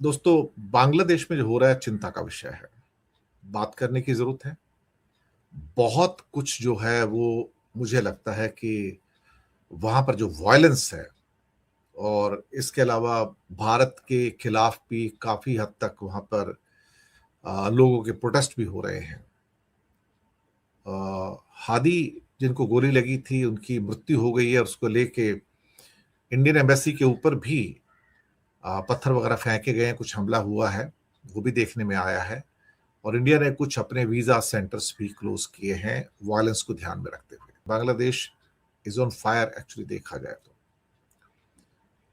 दोस्तों, बांग्लादेश में जो हो रहा है चिंता का विषय है। बात करने की ज़रूरत है। बहुत कुछ जो है वो मुझे लगता है कि वहाँ पर जो वॉयलेंस है और इसके अलावा भारत के खिलाफ भी काफ़ी हद तक वहाँ पर लोगों के प्रोटेस्ट भी हो रहे हैं। हादी जिनको गोली लगी थी उनकी मृत्यु हो गई है और उसको लेके इंडियन एम्बेसी के ऊपर भी पत्थर वगैरह फेंके गए हैं, कुछ हमला हुआ है, वो भी देखने में आया है। और इंडिया ने कुछ अपने वीजा सेंटर्स भी क्लोज किए हैं वायलेंस को ध्यान में रखते हुए। Bangladesh is on fire actually देखा जाए तो।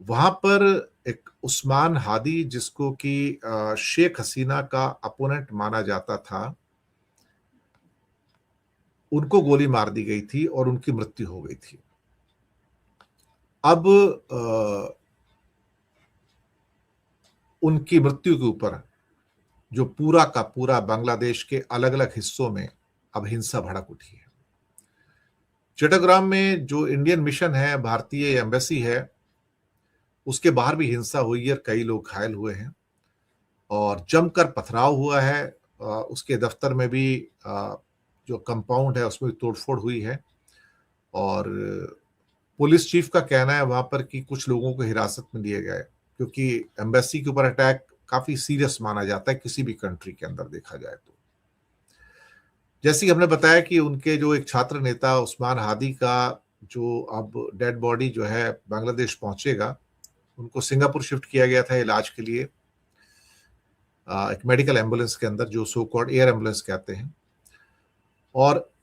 वहां पर एक उस्मान हादी जिसको कि शेख हसीना का अपोनेंट माना जाता था, उनको गोली मार दी गई थी और उनकी मृत्यु हो गई थी। अब उनकी मृत्यु के ऊपर जो पूरा का पूरा बांग्लादेश के अलग अलग हिस्सों में अब हिंसा भड़क उठी है। चट्टग्राम में जो इंडियन मिशन है, भारतीय एम्बेसी है, उसके बाहर भी हिंसा हुई है और कई लोग घायल हुए हैं और जमकर पथराव हुआ है। उसके दफ्तर में भी जो कंपाउंड है उसमें भी तोड़फोड़ हुई है और पुलिस चीफ का कहना है वहां पर कि कुछ लोगों को हिरासत में लिए गए, क्योंकि एम्बेसी के ऊपर अटैक काफी सीरियस माना जाता है किसी भी कंट्री के अंदर देखा जाए तो। जैसे कि हमने बताया कि उनके जो एक छात्र नेता उस्मान हादी का जो अब डेड बॉडी जो है बांग्लादेश पहुंचेगा, उनको सिंगापुर शिफ्ट किया गया था इलाज के लिए, एक मेडिकल एम्बुलेंस के अंदर जो सो कॉल्ड एयर एम्बुलेंस कहते हैं। और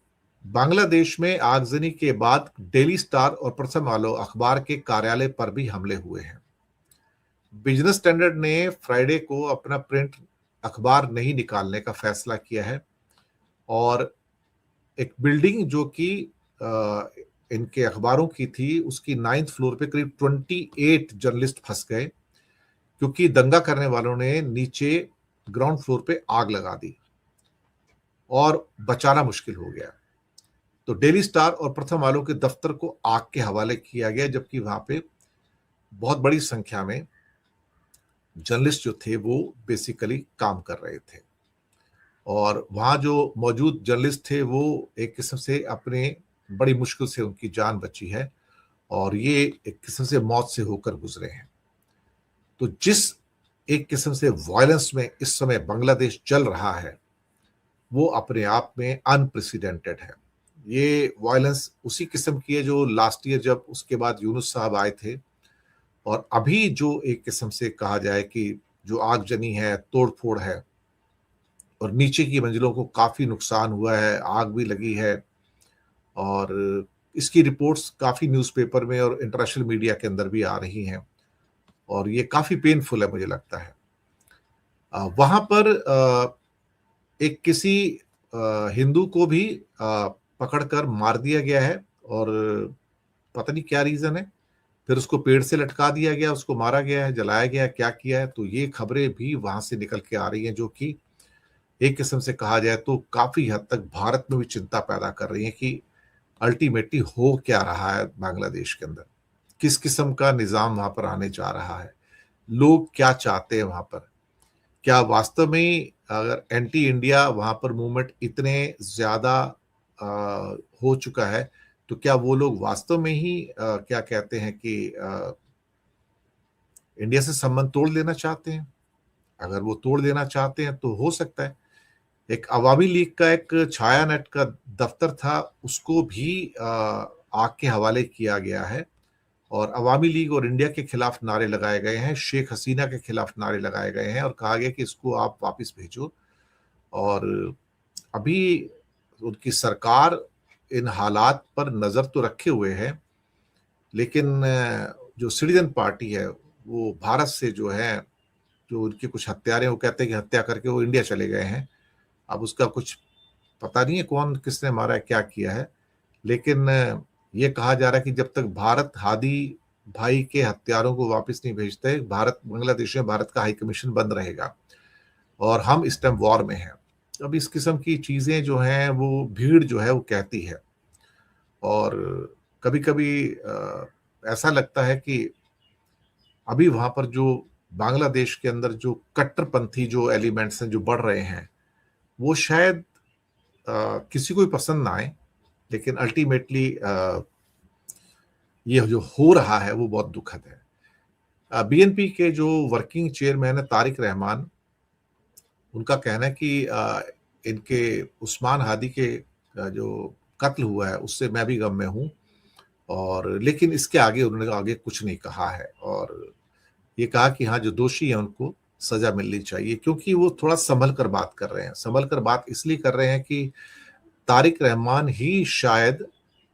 बांग्लादेश में आगजनी के बाद डेली स्टार और प्रथम आलो अखबार के कार्यालय पर भी हमले हुए हैं। बिजनेस स्टैंडर्ड ने फ्राइडे को अपना प्रिंट अखबार नहीं निकालने का फैसला किया है और एक बिल्डिंग जो कि इनके अखबारों की थी, उसकी 9th फ्लोर पे करीब 28 जर्नलिस्ट फंस गए, क्योंकि दंगा करने वालों ने नीचे ग्राउंड फ्लोर पे आग लगा दी और बचाना मुश्किल हो गया। तो डेली स्टार और प्रथम आलो के दफ्तर को आग के हवाले किया गया, जबकि वहां पे बहुत बड़ी संख्या में जर्नलिस्ट जो थे वो बेसिकली काम कर रहे थे और वहां जो मौजूद जर्नलिस्ट थे वो एक किस्म से अपने बड़ी मुश्किल से उनकी जान बची है और ये एक किस्म से मौत से होकर गुजरे हैं। तो जिस एक किस्म से वायलेंस में इस समय बांग्लादेश चल रहा है वो अपने आप में अनप्रेसिडेंटेड है। ये वायलेंस उसी किस्म की है जो लास्ट ईयर जब उसके बाद यूनुस साहब आए थे, और अभी जो एक किस्म से कहा जाए कि जो आगजनी है, तोड़फोड़ है और नीचे की मंजिलों को काफी नुकसान हुआ है, आग भी लगी है और इसकी रिपोर्ट्स काफी न्यूज़पेपर में और इंटरनेशनल मीडिया के अंदर भी आ रही हैं और ये काफी पेनफुल है मुझे लगता है। वहां पर एक किसी हिंदू को भी पकड़कर मार दिया गया है और पता नहीं क्या रीजन है। फिर उसको पेड़ से लटका दिया गया, उसको मारा गया है, जलाया गया है, क्या किया है। तो ये खबरें भी वहां से निकल के आ रही हैं, जो कि एक किस्म से कहा जाए तो काफी हद तक भारत में भी चिंता पैदा कर रही है कि अल्टीमेटली हो क्या रहा है बांग्लादेश के अंदर, किस किस्म का निजाम वहां पर आने जा रहा है, लोग क्या चाहते हैं वहां पर। क्या वास्तव में अगर एंटी इंडिया वहां पर मूवमेंट इतने ज्यादा हो चुका है, तो क्या वो लोग वास्तव में ही क्या कहते हैं कि इंडिया से संबंध तोड़ लेना चाहते हैं? अगर वो तोड़ देना चाहते हैं तो हो सकता है। एक अवामी लीग का एक छाया नेट का दफ्तर था, उसको भी आग के हवाले किया गया है और अवामी लीग और इंडिया के खिलाफ नारे लगाए गए हैं, शेख हसीना के खिलाफ नारे लगाए गए हैं और कहा गया कि इसको आप वापस भेजो। और अभी उनकी सरकार इन हालात पर नजर तो रखे हुए है, लेकिन जो सिटीजन पार्टी है वो भारत से जो है, जो उनके कुछ हत्यारे, वो कहते हैं कि हत्या करके वो इंडिया चले गए हैं। अब उसका कुछ पता नहीं है कौन किसने मारा है, क्या किया है, लेकिन ये कहा जा रहा है कि जब तक भारत हादी भाई के हत्यारों को वापस नहीं भेजते, भारत बांग्लादेश में भारत का हाई कमीशन बंद रहेगा और हम इस टाइम वॉर में हैं। अब इस किस्म की चीजें जो हैं वो भीड़ जो है वो कहती है और कभी कभी ऐसा लगता है कि अभी वहां पर जो बांग्लादेश के अंदर जो कट्टरपंथी जो एलिमेंट्स हैं जो बढ़ रहे हैं, वो शायद किसी को भी पसंद ना आए, लेकिन अल्टीमेटली ये जो हो रहा है वो बहुत दुखद है। बीएनपी के जो वर्किंग चेयरमैन है तारिक रहमान, उनका कहना है कि इनके उस्मान हादी के जो कत्ल हुआ है उससे मैं भी गम में हूं, और लेकिन इसके आगे उन्होंने आगे कुछ नहीं कहा है, और ये कहा कि हाँ जो दोषी है उनको सजा मिलनी चाहिए, क्योंकि वो थोड़ा संभल कर बात कर रहे हैं। संभल कर बात इसलिए कर रहे हैं कि तारिक रहमान ही शायद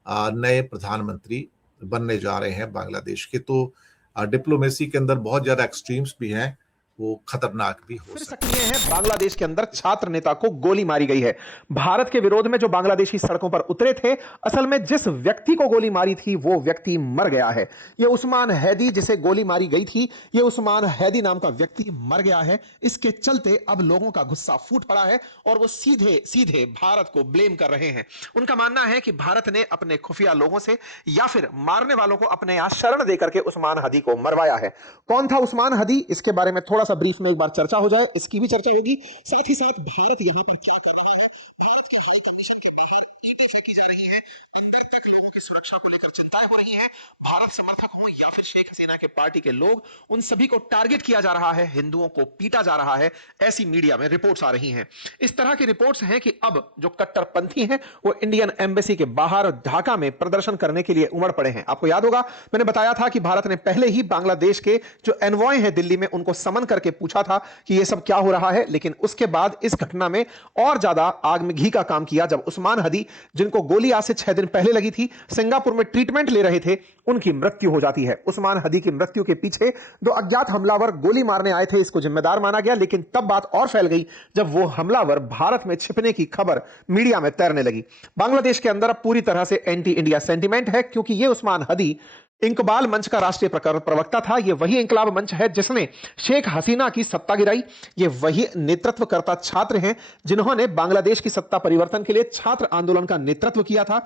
नए प्रधानमंत्री बनने जा रहे हैं बांग्लादेश के। तो डिप्लोमेसी के अंदर बहुत ज्यादा एक्सट्रीम्स भी हैं, वो खतरनाक भी हो सकते हैं। सक्रिय है बांग्लादेश के अंदर छात्र नेता को गोली मारी गई है। भारत के विरोध में जो बांग्लादेशी सड़कों पर उतरे थे, असल में जिस व्यक्ति को गोली मारी थी वो व्यक्ति मर गया है। ये उस्मान हैदी जिसे गोली मारी गई थी, ये उस्मान हैदी नाम का व्यक्ति मर गया है। इसके चलते अब लोगों का गुस्सा फूट पड़ा है और वो सीधे सीधे भारत को ब्लेम कर रहे हैं। उनका मानना है कि भारत ने अपने खुफिया लोगों से या फिर मारने वालों को अपने यहां शरण देकर के उस्मान हदी को मरवाया है। कौन था उस्मान हदी, इसके बारे में थोड़ा सा ब्रीफ में एक बार चर्चा हो जाए, इसकी भी चर्चा होगी। साथ ही साथ भारत यहां पर क्या कर रहा है, भारत के हाई कमीशन के बाहर ईंटें फेंकी जा रही है, अंदर तक लोगों की सुरक्षा को लेकर चिंताएं हो रही हैं। भारत समर्थक हो या फिर शेख हसीना के पार्टी के लोग, उन सभी को टारगेट किया जा रहा है, हिंदुओं को पीटा जा रहा है, ऐसी मीडिया में रिपोर्ट्स आ रही हैं। इस तरह की रिपोर्ट्स हैं कि अब जो कट्टरपंथी हैं वो इंडियन एम्बेसी के बाहर ढाका में प्रदर्शन करने के लिए उमड़ पड़े हैं। आपको याद होगा मैंने बताया था कि भारत ने पहले ही बांग्लादेश के जो एनवॉय है दिल्ली में, उनको समन करके पूछा था कि यह सब क्या हो रहा है, लेकिन उसके बाद इस घटना में और ज्यादा आग में घी का काम किया जब उस्मान हदी, जिनको गोली आज से 6 दिन पहले लगी थी, सिंगापुर में ट्रीटमेंट ले रहे थे, उनकी मृत्यु हो जाती है। उस्मान हदी की मृत्यु के पीछे 2 अज्ञात हमलावर गोली मारने आए थे, इसको जिम्मेदार माना गया, लेकिन तब बात और फैल गई जब वो हमलावर भारत में छिपने की खबर मीडिया में तैरने लगी। बांग्लादेश के अंदर अब पूरी तरह से एंटी इंडिया सेंटीमेंट है, क्योंकि ये उस्मान हदी इंकबाल मंच का राष्ट्रीय प्रवक्ता था। यह वही इंकलाब मंच है जिसने शेख हसीना की सत्ता गिराई। ये वही नेतृत्वकर्ता छात्र हैं जिन्होंने बांग्लादेश की सत्ता परिवर्तन के लिए छात्र आंदोलन का नेतृत्व किया था।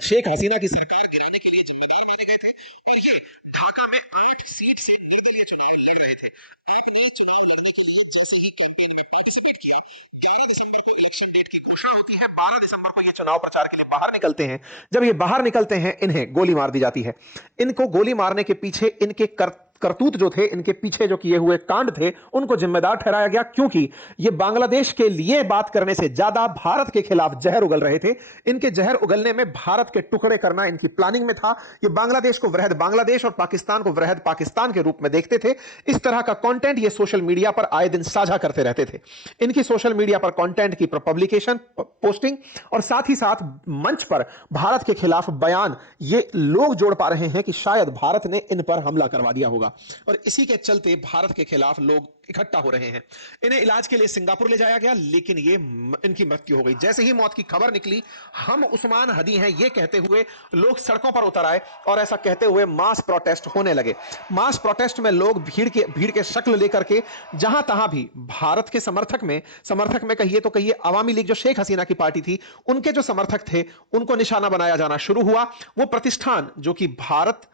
शेख हसीना की सरकार गिराने के लिए जिम्मेदार माने गए थे और ये ढाका में 8 सीट से निर्दलीय चुनाव लड़ रहे थे। आपने चुनाव लड़ने के लिए जैसे ही कैंपेन में पार्टिसिपेट किया, 11 दिसंबर को इलेक्शन डेट की घोषणा होती है, 12 दिसंबर को ये चुनाव प्रचार के लिए बाहर निकलते हैं। जब ये बाहर निकलते हैं, इन्हें गोली मार दी जाती है। इनको गोली मारने के पीछे इनके करतूत जो थे, इनके पीछे जो किए हुए कांड थे, उनको जिम्मेदार ठहराया गया, क्योंकि ये बांग्लादेश के लिए बात करने से ज्यादा भारत के खिलाफ जहर उगल रहे थे। इनके जहर उगलने में भारत के टुकड़े करना इनकी प्लानिंग में था। ये बांग्लादेश को वृहद बांग्लादेश और पाकिस्तान को वृहद पाकिस्तान के रूप में देखते थे। इस तरह का कंटेंट ये सोशल मीडिया पर आए दिन साझा करते रहते थे। इनकी सोशल मीडिया पर कंटेंट की पब्लिकेशन, पोस्टिंग और साथ ही साथ मंच पर भारत के खिलाफ बयान, ये लोग जोड़ पा रहे हैं कि शायद भारत ने इन पर हमला करवा दिया होगा, और इसी के चलते भारत के खिलाफ लोग इकट्ठा हो रहे हैं। इन्हें इलाज के लिए सिंगापुर ले जाया गया, लेकिन ये इनकी मृत्यु हो गई। जैसे ही मौत की खबर निकली, हम उस्मान हदी हैं ये कहते हुए लोग सड़कों पर उतर आए और ऐसा कहते हुए मास प्रोटेस्ट होने लगे। मास प्रोटेस्ट में लोग भीड़ के शक्ल लेकर के जहां तहां भी भारत के समर्थक में कहिए तो कहिए अवामी लीग जो शेख हसीना की पार्टी थी, उनके जो समर्थक थे, उनको निशाना बनाया जाना शुरू हुआ। वो प्रतिष्ठान जो कि भारत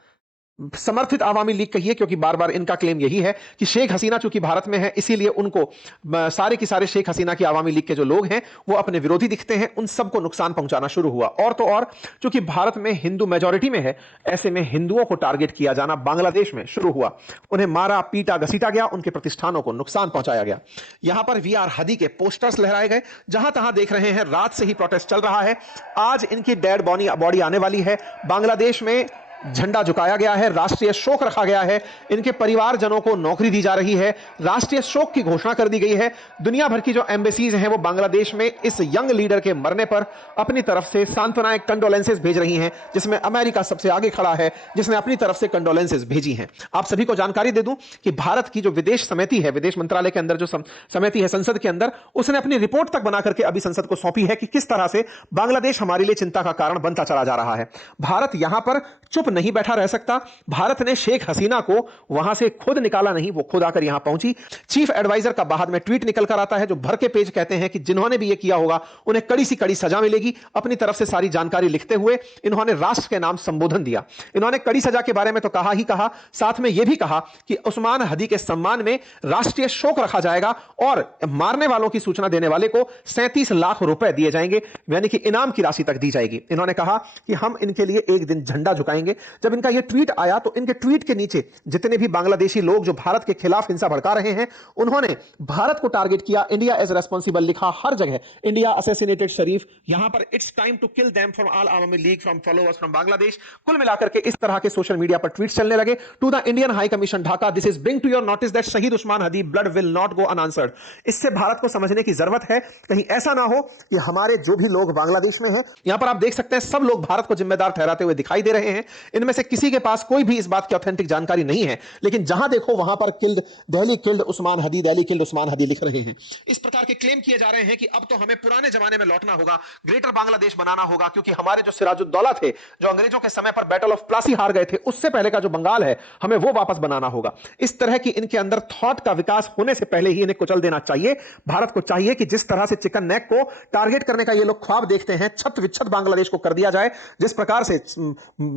समर्थित आवामी लीग कहिए, क्योंकि बार बार इनका क्लेम यही है कि शेख हसीना चूंकि भारत में है, इसीलिए उनको सारे की सारे शेख हसीना की आवामी लीग के जो लोग हैं वो अपने विरोधी दिखते हैं, उन सबको नुकसान पहुंचाना शुरू हुआ। और तो और चूंकि भारत में हिंदू मेजॉरिटी में है, ऐसे में हिंदुओं को टारगेट किया जाना बांग्लादेश में शुरू हुआ। उन्हें मारा पीटा घसीटा गया, उनके प्रतिष्ठानों को नुकसान पहुंचाया गया। यहां पर वी आर हदी के पोस्टर्स लहराए गए। जहां तहां देख रहे हैं, रात से ही प्रोटेस्ट चल रहा है। आज इनकी डेड बॉडी आने वाली है। बांग्लादेश में झंडा झुकाया गया है, राष्ट्रीय शोक रखा गया है, इनके परिवारजनों को नौकरी दी जा रही है, राष्ट्रीय शोक की घोषणा कर दी गई है। दुनिया भर की जो एम्बेसीज हैं वो बांग्लादेश में इस यंग लीडर के मरने पर अपनी तरफ से सांत्वनाएं, कंडोलेंसेस भेज रही हैं, जिसमें अमेरिका सबसे आगे खड़ा है, जिसने अपनी तरफ से कंडोलेंसेस भेजी हैं। आप सभी को जानकारी दे दूं कि भारत की जो विदेश समिति है, विदेश मंत्रालय के अंदर जो समिति है संसद के अंदर, उसने अपनी रिपोर्ट तक बना करके अभी संसद को सौंपी है कि किस तरह से बांग्लादेश हमारे लिए चिंता का कारण बनता चला जा रहा है। भारत यहां पर चुप नहीं बैठा रह सकता। भारत ने शेख हसीना को वहां से खुद निकाला नहीं, वो खुद आकर यहां पहुंची। चीफ एडवाइजर का बाद में ट्वीट निकल कर आता है जो भर के पेज कहते हैं कि जिन्होंने भी ये किया होगा उन्हें कड़ी सी कड़ी सजा मिलेगी। अपनी तरफ से सारी जानकारी लिखते हुए इन्होंने राष्ट्र के नाम संबोधन दिया। इन्होंने कड़ी सजा के बारे में तो कहा ही कहा, साथ में यह भी कहा कि उस्मान हदी के सम्मान में राष्ट्रीय शोक रखा जाएगा और मारने वालों की सूचना देने वाले को 37 लाख रुपए दिए जाएंगे, यानी कि इनाम की राशि तक दी जाएगी। इन्होंने कहा कि हम इनके लिए एक दिन झंडा झुकाएंगे। जब इनका यह ट्वीट आया तो इनके ट्वीट के नीचे जितने भी बांग्लादेशी लोग जो भारत के खिलाफ हिंसा भड़का रहे हैं उन्होंने भारत को टारगेट किया, इंडिया इज रेस्पॉन्सिबल लिखा हर जगह, इंडिया असैसिनेटेड शरीफ, यहां पर it's time to kill them from all Awami League from followers from Bangladesh. कुल मिलाकर के इस तरह के सोशल मीडिया पर ट्वीट्स चलने लगे। To the Indian high commission Dhaka, this is bring to your notice that Shaheed Usman Hadi blood will not go unanswered. इससे भारत को समझने की जरूरत है, कहीं ऐसा ना हो कि हमारे जो भी लोग बांग्लादेश में हैं, यहां पर आप देख सकते हैं सब लोग भारत को जिम्मेदार ठहराते हुए दिखाई दे रहे हैं। इनमें से किसी के पास कोई भी इस बात की ऑथेंटिक जानकारी नहीं है, लेकिन जहां देखो वहां पर किल्ड दिल्ली, किल्ड उस्मान हदी, दिल्ली किल्ड उस्मान हदी लिख रहे हैं। इस प्रकार के क्लेम किए जा रहे हैं कि अब तो हमें पुराने जमाने में लौटना होगा, ग्रेटर बांग्लादेश बनाना होगा, क्योंकि हमारे जो सिराजुद्दौला थे जो अंग्रेजों के समय पर बैटल ऑफ प्लासी हार गए थे, उससे पहले का जो बंगाल है हमें वो वापस बनाना होगा। इस तरह की इनके अंदर थॉट का विकास होने से पहले ही इन्हें कुचल देना चाहिए। भारत को चाहिए कि जिस तरह से चिकन नेक को टारगेट करने का ये लोग ख्वाब देखते हैं, छत विच्छत बांग्लादेश को कर दिया जाए। जिस प्रकार से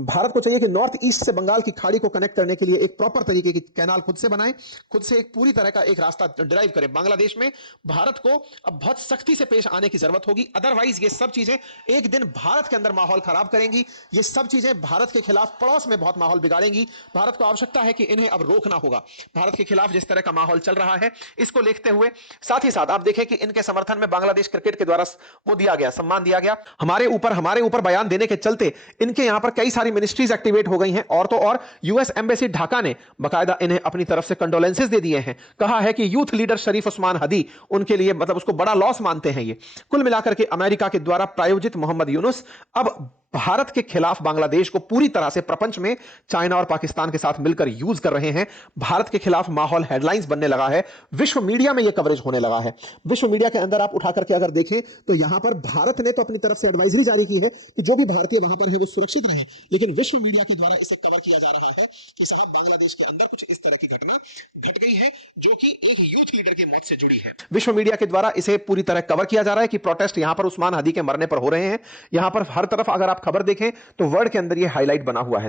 भारत को चाहिए कि नॉर्थ ईस्ट से बंगाल की खाड़ी को कनेक्ट करने के लिए एक प्रॉपर तरीके की कैनाल खुद से बनाए, खुद से एक पूरी तरह का एक रास्ता ड्राइव करे बांग्लादेश में। भारत को अब बहुत सख्ती से पेश आने की जरूरत होगी, अदरवाइज ये सब चीजें एक दिन भारत के अंदर माहौल खराब करेंगी। ये सब चीजें भारत के खिलाफ पड़ोस में बहुत माहौल बिगाड़ेंगी। भारत को आवश्यकता है कि इन्हें अब रोकना होगा। भारत के खिलाफ जिस तरह का माहौल चल रहा है इसको देखते हुए, साथ ही साथ आप देखें कि इनके समर्थन में बांग्लादेश क्रिकेट के द्वारा वो दिया गया, सम्मान दिया गया। हमारे ऊपर बयान देने के चलते इनके यहां पर कई सारी मिनिस्ट्रीज एक्टिवेट हो गई हैं, और तो और यूएस एम्बेसी ढाका ने बाकायदा इन्हें अपनी तरफ से कंडोलेंसेस दे दिए हैं। कहा है कि यूथ लीडर शरीफ उस्मान हदी उनके लिए मतलब उसको बड़ा लॉस मानते हैं। ये कुल मिलाकर के अमेरिका के द्वारा प्रायोजित मोहम्मद यूनुस अब भारत के खिलाफ बांग्लादेश को पूरी तरह से प्रपंच में चाइना और पाकिस्तान के साथ मिलकर यूज कर रहे हैं। भारत के खिलाफ माहौल हेडलाइंस बनने लगा है, विश्व मीडिया में यह कवरेज होने लगा है। विश्व मीडिया के अंदर आप उठा करके अगर देखें तो यहां पर भारत ने तो अपनी तरफ से एडवाइजरी जारी की है कि जो भी भारतीय वहां पर है वो सुरक्षित रहे, लेकिन विश्व मीडिया के द्वारा इसे कवर किया जा रहा है कि साहब बांग्लादेश के अंदर कुछ इस तरह की घटना घट गई है जो कि एक यूथ लीडर की मौत से जुड़ी है। विश्व मीडिया के द्वारा इसे पूरी तरह कवर किया जा रहा है कि प्रोटेस्ट यहां पर उस्मान हदी के मरने पर हो रहे हैं। यहां पर हर तरफ अगर आप खबर देखें तो वर्ड के अंदर ये हाईलाइट बना हुआ है।